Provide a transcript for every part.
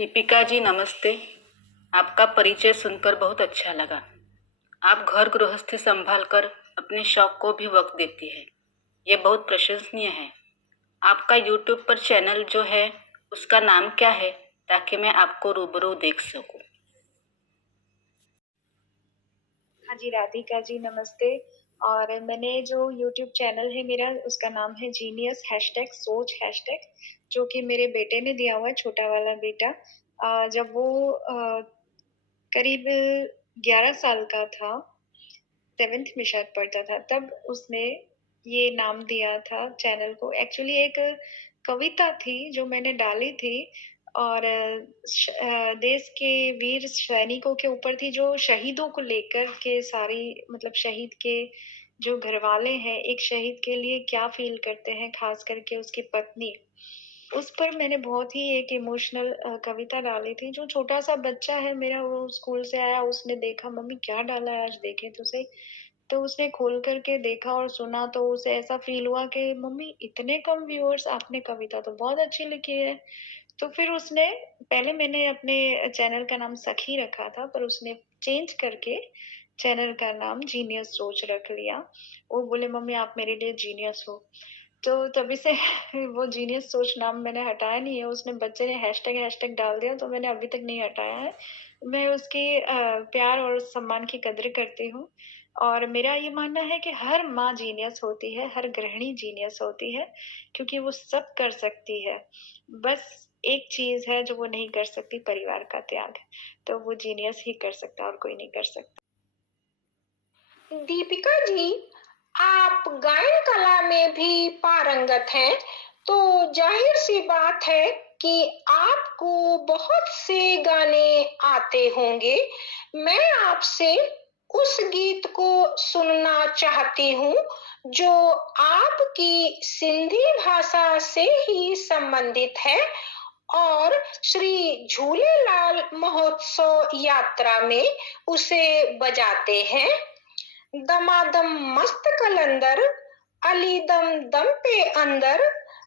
दीपिका जी नमस्ते। आपका परिचय सुनकर बहुत अच्छा लगा। आप घर गृहस्थी संभाल कर अपने शौक को भी वक्त देती है, ये बहुत प्रशंसनीय है। आपका यूट्यूब पर चैनल जो है उसका नाम क्या है, ताकि मैं आपको रूबरू देख सकूं? हाँ जी, राधिका जी नमस्ते। और मैंने जो यूट्यूब चैनल है मेरा, उसका नाम है जीनियस #सोच हैशटैग, जो कि मेरे बेटे ने दिया हुआ है, छोटा वाला बेटा। जब वो करीब 11 साल का था, 7th में शायद पढ़ता था, तब उसने ये नाम दिया था चैनल को। एक्चुअली एक कविता थी जो मैंने डाली थी, और देश के वीर सैनिकों के ऊपर थी, जो शहीदों को लेकर के सारी, मतलब शहीद के जो घरवाले हैं, एक शहीद के लिए क्या फील करते हैं, खास करके उसकी पत्नी। उस पर मैंने बहुत ही एक इमोशनल कविता डाली थी। जो छोटा-सा बच्चा है मेरा, वो स्कूल से आया, उसने देखा, मम्मी क्या डाला है आज, देखें तो सही। तो उसने खोल कर के देखा और सुना, तो उसे ऐसा फ़ील हुआ कि मम्मी इतने कम व्यूअर्स, आपने कविता तो बहुत अच्छी लिखी है। तो फिर उसने, पहले मैंने अपने चैनल का नाम सखी रखा था, पर उसने चेंज करके चैनल का नाम जीनियस सोच रख लिया। वो बोले मम्मी आप मेरे लिए जीनियस हो। तो तभी से वो जीनियस सोच नाम मैंने हटाया नहीं है। उसने, बच्चे ने हैशटैग डाल दिया, तो मैंने अभी तक नहीं हटाया है। मैं उसकी प्यार और सम्मान की कद्र करती हूँ, और मेरा ये मानना है कि हर माँ जीनियस होती है, हर गृहिणी जीनियस होती है, क्योंकि वो सब कर सकती है। बस एक चीज़ है जो वो नहीं कर सकती, परिवार का त्याग। तो वो जीनियस ही कर सकता है और कोई नहीं कर सकता। दीपिका जी, आप गायन कला में भी पारंगत हैं, तो जाहिर सी बात है कि आपको बहुत से गाने आते होंगे। मैं आपसे उस गीत को सुनना चाहती हूँ जो आपकी सिंधी भाषा से ही संबंधित है और श्री झूलेलाल महोत्सव यात्रा में उसे बजाते हैं। दमादम मस्त कलंदर, अली दम दम पे अंदर,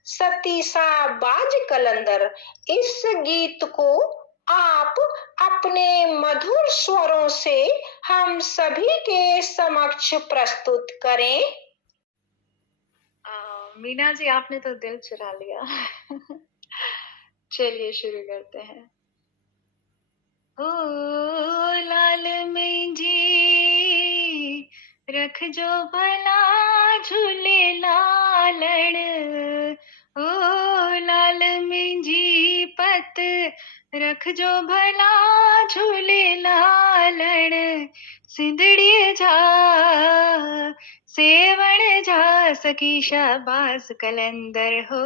सतीसा बाज कलंदर। इस गीत को आप अपने मधुर स्वरों से हम सभी के समक्ष प्रस्तुत करें। मीना जी, आपने तो दिल चुरा लिया। चलिए शुरू करते हैं। ओ लाल में जी रख जो भला झूले लालण, ओ लाल में जी पत रख जो भला झूले लालण, सिंधड़ीअ जा सेवण जा सखी शाबास कलंदर हो,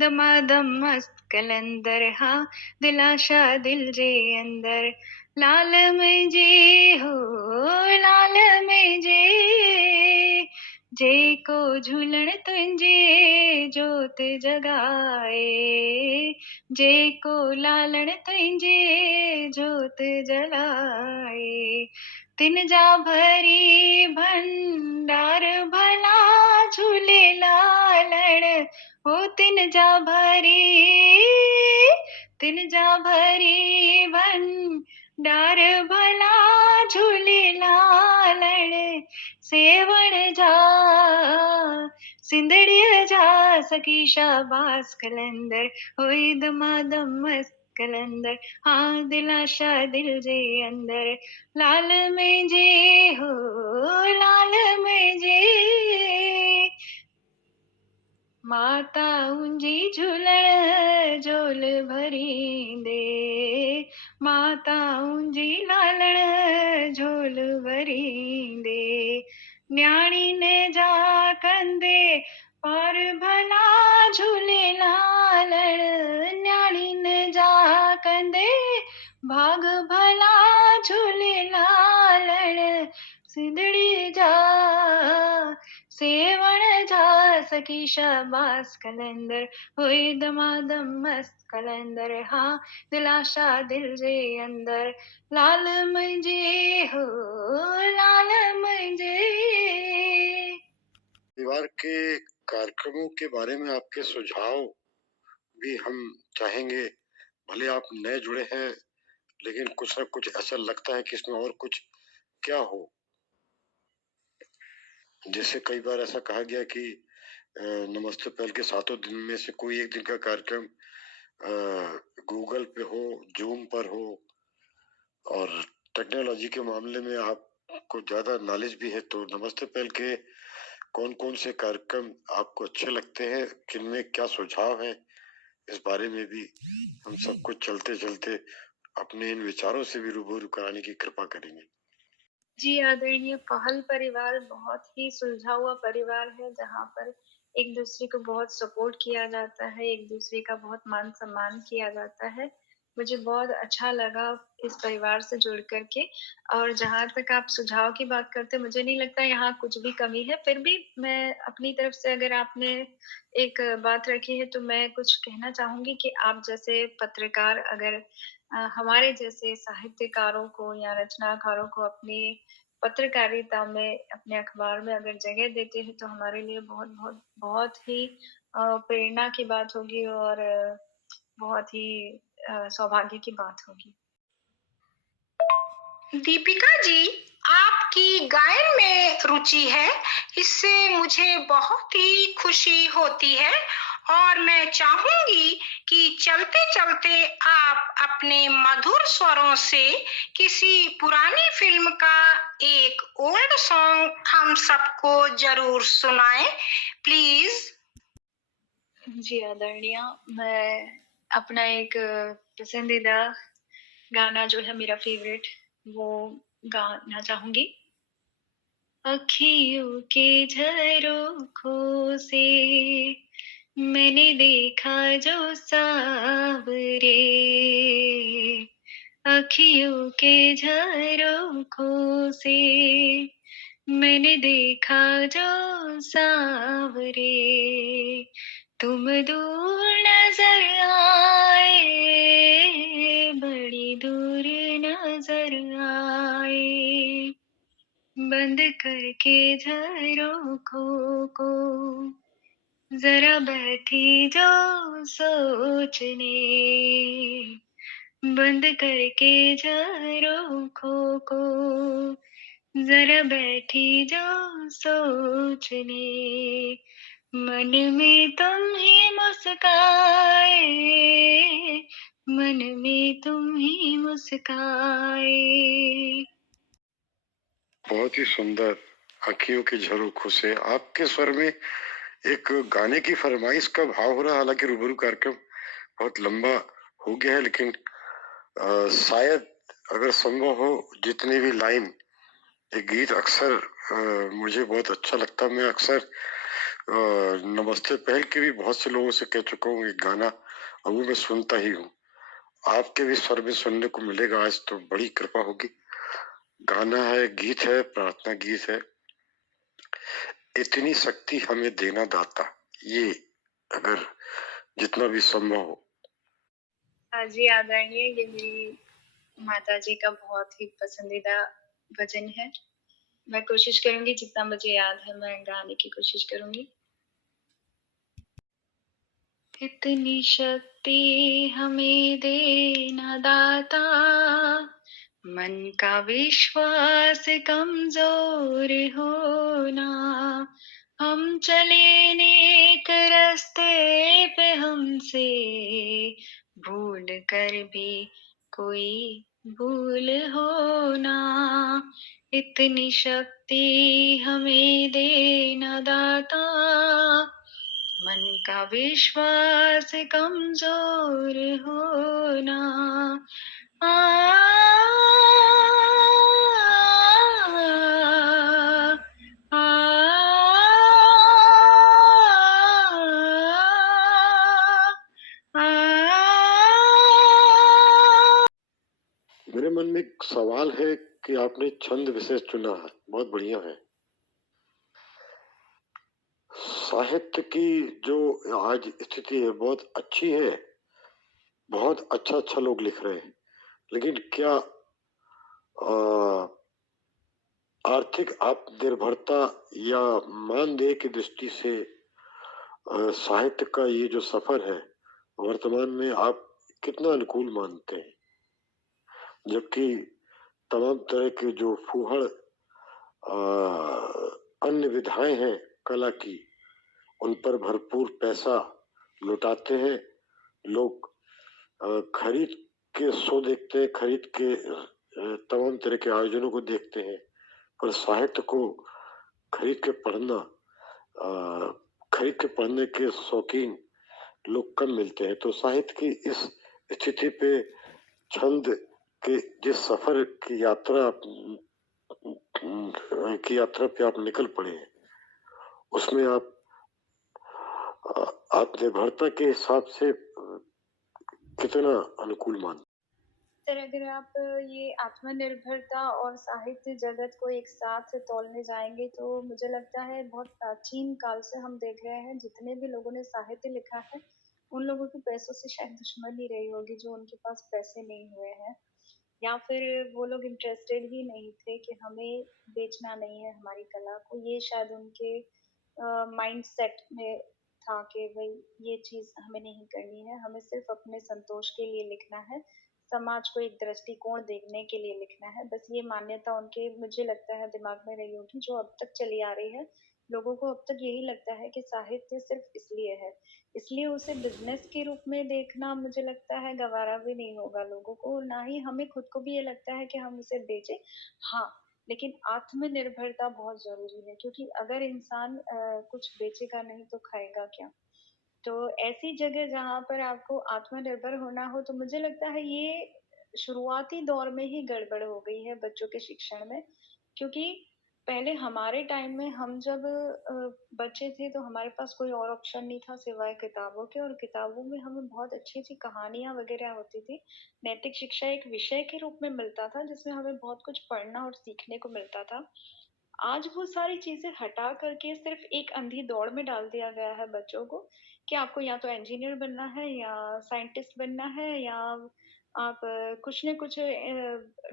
दमादम मस्त कलंदर हा, दिलाशा दिल जे अंदर, लाल में जे हो लाल में जे को झूलण तुंहिंजे जोत जगाए, जे को लालण तुंहिंजे जोत जलाए, तिन जा भरी भंडार भला झूले लालण, हो तिन जा भरी भंडार भला झूले लालण, सेवण जा सिंधड़ीअ जा सखी शाबास कलंदर, होई दमादम मस्त कलंदर, हाँ दिलाशा दिल जे अंदर, लाल में जे हो लाल में जे, माता उंजी झूलण झोल भरींदे, माता उंजी लालण झोल भरींदे, न्याणीन जा कंदे पार भला झूले लालण, न्याणीन जा कंदे भाग भला झूले लालण, सिंधड़ी जा सेवण जा सखी शाबास कलंदर, हुई दमादम मस्त कलंदर, हाँ दिलाशा दिल जे अंदर, लाल मुंहिंजे हो लाल मुंहिंजे। परिवार के कार्यक्रमों के बारे में आपके सुझाव भी हम चाहेंगे भले आप नए जुड़े हैं, लेकिन कुछ ना कुछ ऐसा लगता है कि इसमें और कुछ क्या हो। जैसे कई बार ऐसा कहा गया कि नमस्ते पहल के 7 दिन में से कोई एक दिन का कार्यक्रम गूगल पे हो, जूम पर हो, और टेक्नोलॉजी के मामले में आपको ज्यादा नॉलेज भी है, तो नमस्ते पहल के कौन कौन से कार्यक्रम आपको अच्छे लगते हैं, किनमें क्या सुझाव है, इस बारे में भी हम सबको चलते चलते अपने इन विचारों से भी रूबरू कराने की कृपा करेंगे। जी, आदरणीय पहल परिवार बहुत ही सुलझा हुआ परिवार है, जहाँ पर एक-दूसरे को बहुत सपोर्ट किया जाता है, एक-दूसरे का बहुत मान-सम्मान किया जाता है। मुझे बहुत अच्छा लगा इस परिवार से जुड़ कर के, और जहाँ तक आप सुझाव की बात करते हैं, मुझे नहीं लगता यहाँ कुछ भी कमी है। फिर भी मैं अपनी तरफ से, अगर आपने एक बात रखी है, तो मैं कुछ कहना चाहूँगी कि आप जैसे पत्रकार अगर हमारे जैसे साहित्यकारों को या रचनाकारों को अपनी पत्रकारिता में, अपने अखबार में अगर जगह देते हैं, तो हमारे लिए बहुत ही प्रेरणा की बात होगी, और बहुत ही सौभाग्य की बात होगी। दीपिका जी, आपकी गायन में रुचि है, इससे मुझे बहुत ही खुशी होती है, और मैं चाहूंगी कि चलते-चलते आप अपने मधुर स्वरों से किसी पुरानी फिल्म का एक ओल्ड सॉन्ग हम सबको जरूर सुनाएं, प्लीज। जी, आदरणीय, मैं अपना एक पसंदीदा गाना जो है मेरा फ़ेवरेट, वो गाना चाहूँगी। अखियों के झरोखों से मैंने देखा जो सावरे, अखियों के झरोखों से मैंने देखा जो सावरे, तुम दूर नजर आए, बड़ी दूर नजर आए, बंद करके झरोखों को जरा बैठी जो सोचने, बंद करके झरोखों को जरा बैठी जो सोचने, मन में तुम ही मुस्काए, मन में तुम ही मुस्काए। बहुत ही सुंदर, अखियों के झरोखों से। आपके स्वर में एक गाने की फरमाइश का भाव हो रहा है। हालांकि रूबरू कार्यक्रम बहुत लंबा हो गया है, लेकिन शायद अगर संभव हो जितनी भी लाइन एक गीत, अक्सर मुझे बहुत अच्छा लगता है। मैं अक्सर नमस्ते पहल के भी बहुत से लोगों से कह चुका हूँ, एक गाना अब मैं सुनता ही हूँ। आपके भी स्वर में सुनने को मिलेगा आज, तो बड़ी कृपा होगी। गाना है, गीत है, प्रार्थना गीत है, इतनी शक्ति हमें देना दाता, ये अगर जितना भी संभव हो। हाँ जी, आदरणीय, ये मेरी माताजी का बहुत ही पसंदीदा भजन है। मैं कोशिश करूँगी, जितना मुझे याद है मैं गाने की कोशिश करूँगी। इतनी शक्ति हमें देना दाता, मन का विश्वास कमजोर होना, हम चले नेक रास्ते पे, हमसे भूल कर भी कोई भूल होना, इतनी शक्ति हमें देना दाता, मन का विश्वास कमजोर होना, आ, आ, आ, मेरे मन में एक सवाल है कि आपने छंद विशेष चुना है, बहुत बढ़िया है। साहित्य की जो आज स्थिति है बहुत अच्छी है, बहुत अच्छा अच्छा लोग लिख रहे हैं, लेकिन क्या आर्थिक आप निर्भरता या मानदेय की दृष्टि से साहित्य का ये जो सफर है, वर्तमान में आप कितना अनुकूल मानते हैं, जबकि तमाम तरह के जो फूहड़ अन्य विधाएं हैं कला की, उन पर भरपूर पैसा लुटाते हैं लोग। खरीद के शो देखते हैं, खरीद के तमाम तरह के आयोजनों को देखते हैं, पर साहित्य को खरीद के पढ़ना खरीद के पढ़ने के शौकीन लोग कम मिलते हैं। तो साहित्य की इस स्थिति पे छंद के जिस सफर की यात्रा पे आप निकल पड़े हैं, उसमें आप निर्भरता के हिसाब से कितना अनुकूल मान। सर, अगर आप ये आत्मनिर्भरता और साहित्य जगत को एक साथ तोलने जाएंगे तो मुझे लगता है बहुत प्राचीन काल से हम देख रहे हैं जितने भी लोगों ने साहित्य लिखा है उन लोगों की पैसों से शायद दुश्मनी रही होगी जो उनके पास पैसे नहीं हुए हैं, या फिर वो लोग इंटरेस्टेड ही नहीं थे कि हमें बेचना नहीं है हमारी कला को। ये शायद उनके माइंड सेट में था कि भाई ये चीज हमें नहीं करनी है, हमें सिर्फ अपने संतोष के लिए लिखना है, समाज को एक दृष्टिकोण देखने के लिए लिखना है। बस ये मान्यता उनके मुझे लगता है दिमाग में रही होगी जो अब तक चली आ रही है। लोगों को अब तक यही लगता है कि साहित्य सिर्फ इसलिए है, इसलिए उसे बिजनेस के रूप में देखना मुझे लगता है गवारा भी नहीं होगा लोगों को, ना ही हमें खुद को भी ये लगता है कि हम उसे बेचें। हाँ, लेकिन आत्मनिर्भरता बहुत जरूरी है क्योंकि अगर इंसान कुछ बेचेगा नहीं तो खाएगा क्या। तो ऐसी जगह जहाँ पर आपको आत्मनिर्भर होना हो तो मुझे लगता है ये शुरुआती दौर में ही गड़बड़ हो गई है बच्चों के शिक्षण में। क्योंकि पहले हमारे टाइम में हम जब बच्चे थे तो हमारे पास कोई और ऑप्शन नहीं था सिवाय किताबों के, और किताबों में हमें बहुत अच्छी अच्छी कहानियां वगैरह होती थी। नैतिक शिक्षा एक विषय के रूप में मिलता था जिसमें हमें बहुत कुछ पढ़ना और सीखने को मिलता था। आज वो सारी चीजें हटा करके सिर्फ एक अंधी दौड़ में डाल दिया गया है बच्चों को कि आपको या तो इंजीनियर बनना है या साइंटिस्ट बनना है या आप कुछ न कुछ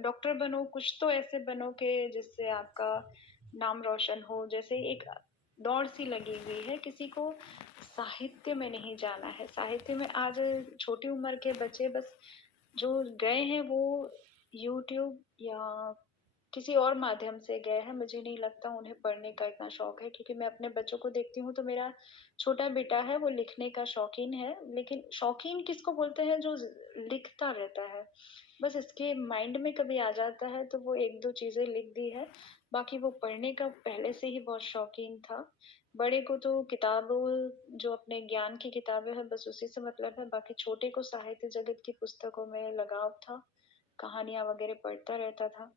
डॉक्टर बनो, कुछ तो ऐसे बनो कि जिससे आपका नाम रोशन हो। जैसे एक दौड़ सी लगी हुई है, किसी को साहित्य में नहीं जाना है। साहित्य में आज छोटी उम्र के बच्चे बस जो गए हैं वो यूट्यूब या किसी और माध्यम से गए हैं। मुझे नहीं लगता उन्हें पढ़ने का इतना शौक है, क्योंकि मैं अपने बच्चों को देखती हूँ तो मेरा छोटा बेटा है वो लिखने का शौकीन है। लेकिन शौकीन किसको बोलते हैं? जो लिखता रहता है, बस इसके माइंड में कभी आ जाता है तो वो एक दो चीजें लिख दी है, बाकी वो पढ़ने का पहले से ही बहुत शौकीन था। बड़े को तो किताबों, जो अपने ज्ञान की किताबें हैं बस उसी से मतलब है। बाकी छोटे को साहित्य जगत की पुस्तकों में लगाव था, कहानियां वगैरह पढ़ता रहता था।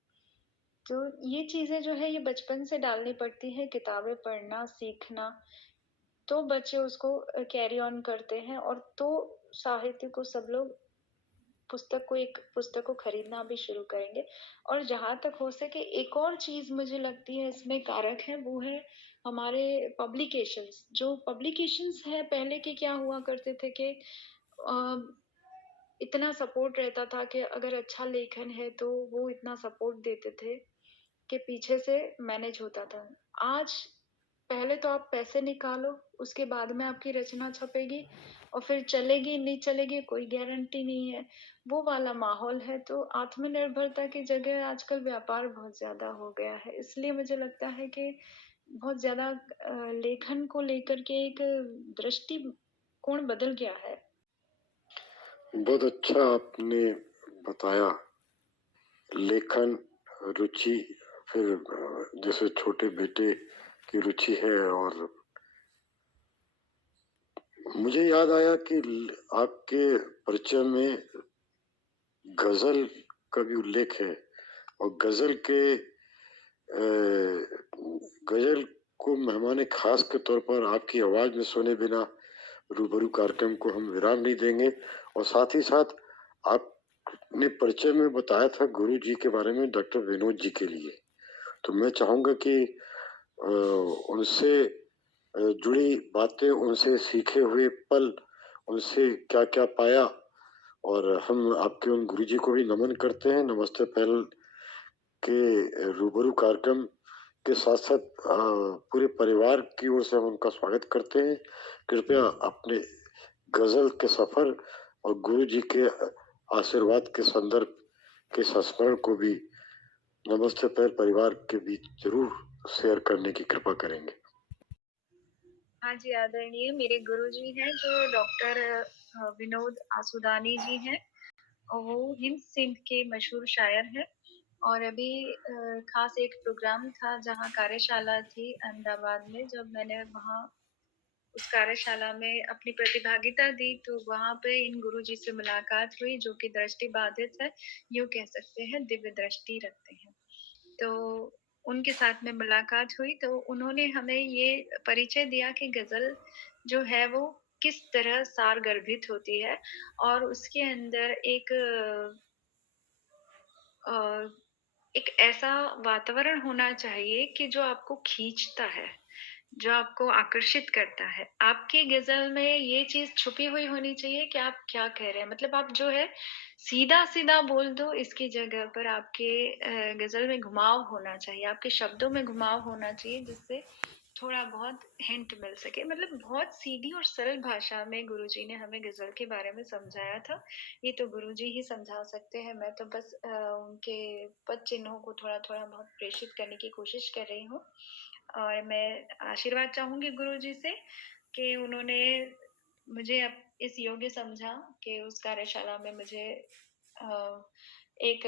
तो ये चीजें जो है ये बचपन से डालनी पड़ती है, किताबें पढ़ना सीखना, तो बच्चे उसको कैरी ऑन करते हैं। और तो साहित्य को सब लोग पुस्तक को खरीदना भी शुरू करेंगे। और जहां तक हो सके एक और चीज मुझे लगती है इसमें कारक है, वो है हमारे पब्लिकेशंस। जो पब्लिकेशंस है पहले के क्या हुआ करते थे कि इतना सपोर्ट रहता था कि अगर अच्छा लेखन है तो वो इतना सपोर्ट देते थे के पीछे से मैनेज होता था। आज पहले तो आप पैसे निकालो, उसके बाद में आपकी रचना छपेगी, और फिर चलेगी नहीं चलेगी कोई गारंटी नहीं है, वो वाला माहौल है। तो आत्मनिर्भरता की जगह आजकल व्यापार बहुत ज्यादा हो गया है। इसलिए मुझे लगता है कि बहुत ज्यादा लेखन को लेकर के एक दृष्टिकोण बदल गया है। बहुत अच्छा आपने बताया। लेखन रुचि, फिर जैसे छोटे बेटे की रुचि है, और मुझे याद आया कि आपके परिचय में गजल का भी उल्लेख है, और गजल को मेहमान खास के तौर पर आपकी आवाज में सुने बिना रूबरू कार्यक्रम को हम विराम नहीं देंगे। और साथ ही साथ आपने परिचय में बताया था गुरु जी के बारे में, डॉक्टर विनोद जी के लिए। तो मैं चाहूंगा कि उनसे जुड़ी बातें, उनसे सीखे हुए पल, उनसे क्या क्या पाया, और हम आपके उन गुरु जी को भी नमन करते हैं। नमस्ते पहल के रूबरू कार्यक्रम के साथ साथ पूरे परिवार की ओर से हम उनका स्वागत करते हैं। कृपया अपने गजल के सफर और गुरु जी के आशीर्वाद के संदर्भ के संस्मरण को भी नमस्ते पैर परिवार के बीच जरूर शेयर करने की कृपा करेंगे। हाँ जी, आदरणीय मेरे गुरुजी हैं जो डॉक्टर विनोद आसुदानी जी हैं और वो हिंद सिंध के मशहूर शायर हैं। और अभी खास एक प्रोग्राम था जहाँ कार्यशाला थी अहमदाबाद में, जब मैंने वहाँ उस कार्यशाला में अपनी प्रतिभागिता दी तो वहाँ पे इन गुरुजी से मुलाकात हुई जो कि दृष्टि बाधित है, यूँ कह सकते हैं दिव्य दृष्टि रखते हैं। तो उनके साथ में मुलाकात हुई तो उन्होंने हमें ये परिचय दिया कि गज़ल जो है वो किस तरह सारगर्भित होती है और उसके अंदर अ, एक ऐसा वातावरण होना चाहिए कि जो आपको खींचता है, जो आपको आकर्षित करता है। आपकी गज़ल में ये चीज़ छुपी हुई होनी चाहिए कि आप क्या कह रहे हैं। मतलब आप जो है सीधा-सीधा बोल दो, इसकी जगह पर आपके गज़ल में घुमाव होना चाहिए, आपके शब्दों में घुमाव होना चाहिए जिससे थोड़ा बहुत हिंट मिल सके। मतलब बहुत सीधी और सरल भाषा में गुरुजी ने हमें गज़ल के बारे में समझाया था। ये तो गुरुजी ही समझा सकते हैं, मैं तो बस उनके पद चिन्हों को थोड़ा-थोड़ा बहुत प्रेषित करने की कोशिश कर रही हूँ। और मैं आशीर्वाद चाहूँगी गुरुजी से कि उन्होंने मुझे इस योग्य समझा कि उस कार्यशाला में मुझे एक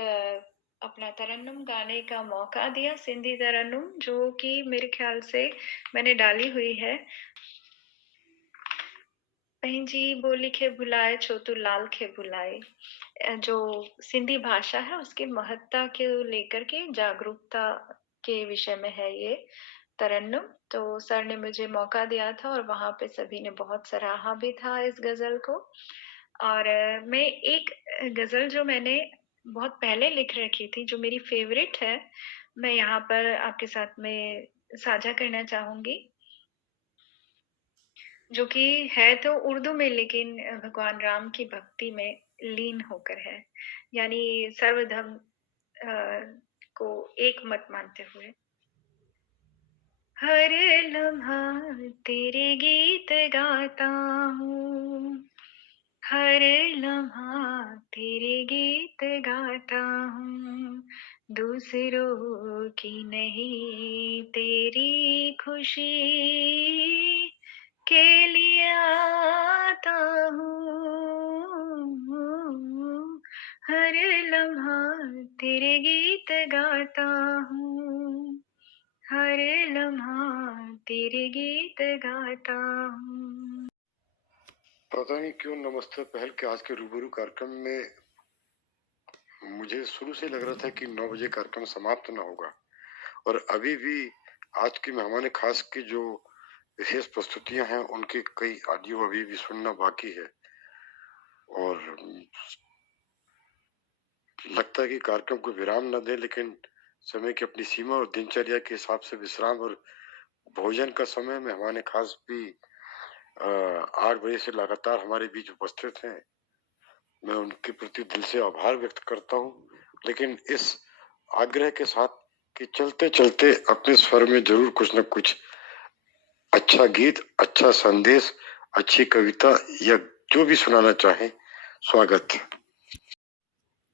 अपना तरन्नुम गाने का मौका दिया, सिंधी तरन्नुम जो कि मेरे ख्याल से मैंने डाली हुई है। पंहिंजी ॿोली खे भुलाए छो तूं लाल खे भुलाए। जो सिंधी भाषा है उसकी महत्ता को लेकर के जागरूकता के विषय में है ये तरन्नुम। तो सर ने मुझे मौका दिया था और वहाँ पे सभी ने बहुत सराहा भी था इस गज़ल को। और मैं एक गज़ल जो मैंने बहुत पहले लिख रखी थी, जो मेरी फ़ेवरेट है, मैं यहाँ पर आपके साथ में साझा करना चाहूँगी। जो कि है तो उर्दू में लेकिन भगवान राम की भक्ति में लीन होकर है, यानी सर्वधर्म को एक मत मानते हुए। हर लम्हा तेरे गीत गाता हूँ, हर लम्हा तेरे गीत गाता हूँ, दूसरों की नहीं तेरी खुशी के लिए आता हूँ। हर लम्हा तेरे गीत गाता हूँ, हर लम्हा तेरे गीत गाता हूँ। पता नहीं क्यों नमस्ते पहल के आज के रूबरू कार्यक्रम में मुझे शुरू से लग रहा था कि 9 बजे कार्यक्रम समाप्त ना होगा, और अभी भी आज की मेहमान खास की जो विशेष प्रस्तुतियां हैं उनके कई ऑडियो अभी भी सुनना बाकी है। और लगता है कि कार्यक्रम को विराम न दें, लेकिन समय की अपनी सीमा और दिनचर्या के हिसाब से विश्राम और भोजन का समय मेहमान खास भी 8 बजे से लगातार हमारे बीच उपस्थित हैं। मैं उनके प्रति दिल से आभार व्यक्त करता हूँ, लेकिन इस आग्रह के साथ कि चलते चलते अपने स्वर में जरूर कुछ न कुछ अच्छा गीत, अच्छा संदेश, अच्छी कविता या जो भी सुनाना चाहें, स्वागत।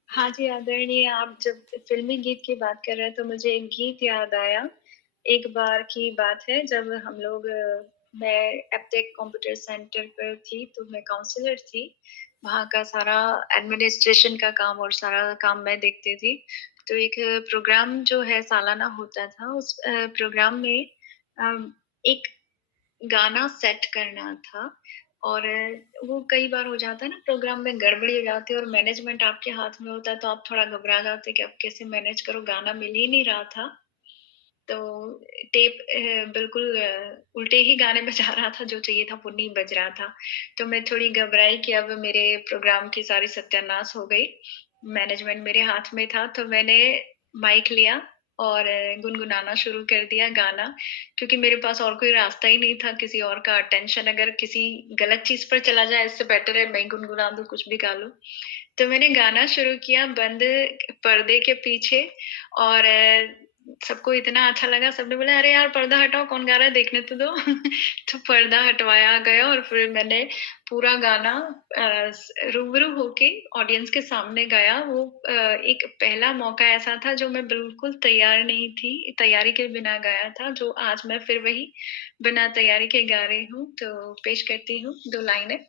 हाँ जी, आदरणीय, आप जब फ़िल्मी गीत की बात कर रहे हैं तो मुझे एक गीत याद आया। एक बार की बात है जब हम लोग मैं एप्टेक कंप्यूटर सेंटर पर थी, तो मैं काउंसलर थी। वहाँ का सारा एडमिनिस्ट्रेशन का काम और सारा काम मैं देखती थी। तो एक प्रोग्राम जो है सालाना होता था, उस प्रोग्राम में एक गाना सेट करना था और वो कई बार हो जाता है ना, प्रोग्राम में गड़बड़ी हो जाती है और मैनेजमेंट आपके हाथ में होता है तो आप थोड़ा घबरा जाते हैं कि अब कैसे मैनेज करो, गाना मिल ही नहीं रहा था। तो टेप बिल्कुल उल्टे ही गाने बजा रहा था, जो चाहिए था वो नहीं बज रहा था। तो मैं थोड़ी घबराई कि अब मेरे प्रोग्राम की सारी सत्यानाश हो गई। मैनेजमेंट मेरे हाथ में था तो मैंने माइक लिया और गुनगुनाना शुरू कर दिया गाना, क्योंकि मेरे पास और कोई रास्ता ही नहीं था, किसी और का अटेंशन अगर किसी गलत चीज़ पर चला जाए इससे बेटर है मैं गुनगुना दूँ, कुछ भी गा लूँ। तो मैंने गाना शुरू किया बंद पर्दे के पीछे और सबको इतना अच्छा लगा, सबने बोला अरे यार पर्दा हटाओ, कौन गा रहा है, देखने तो दो। तो पर्दा हटवाया गया और फिर मैंने पूरा गाना रूबरू होके ऑडियंस के सामने गाया। वो एक पहला मौका ऐसा था जो मैं बिल्कुल तैयार नहीं थी, तैयारी के बिना गाया था, जो आज मैं फिर वही बिना तैयारी के गा रही हूँ। तो पेश करती हूँ 2 लाइनें।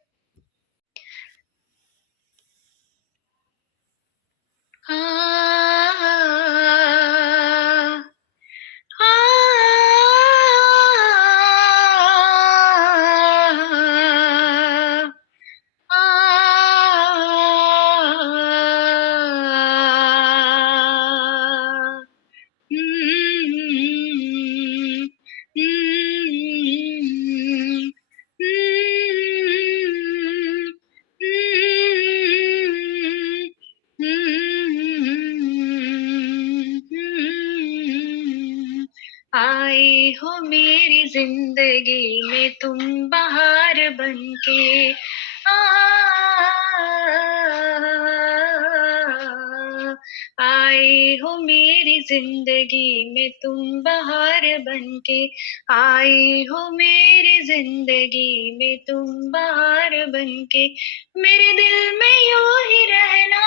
आए हो मेरी जिंदगी में तुम बहार बनके, आए हो मेरी जिंदगी में तुम बहार बनके, आए हो मेरी जिंदगी में तुम बहार बनके, मेरे दिल में यूं ही रहना,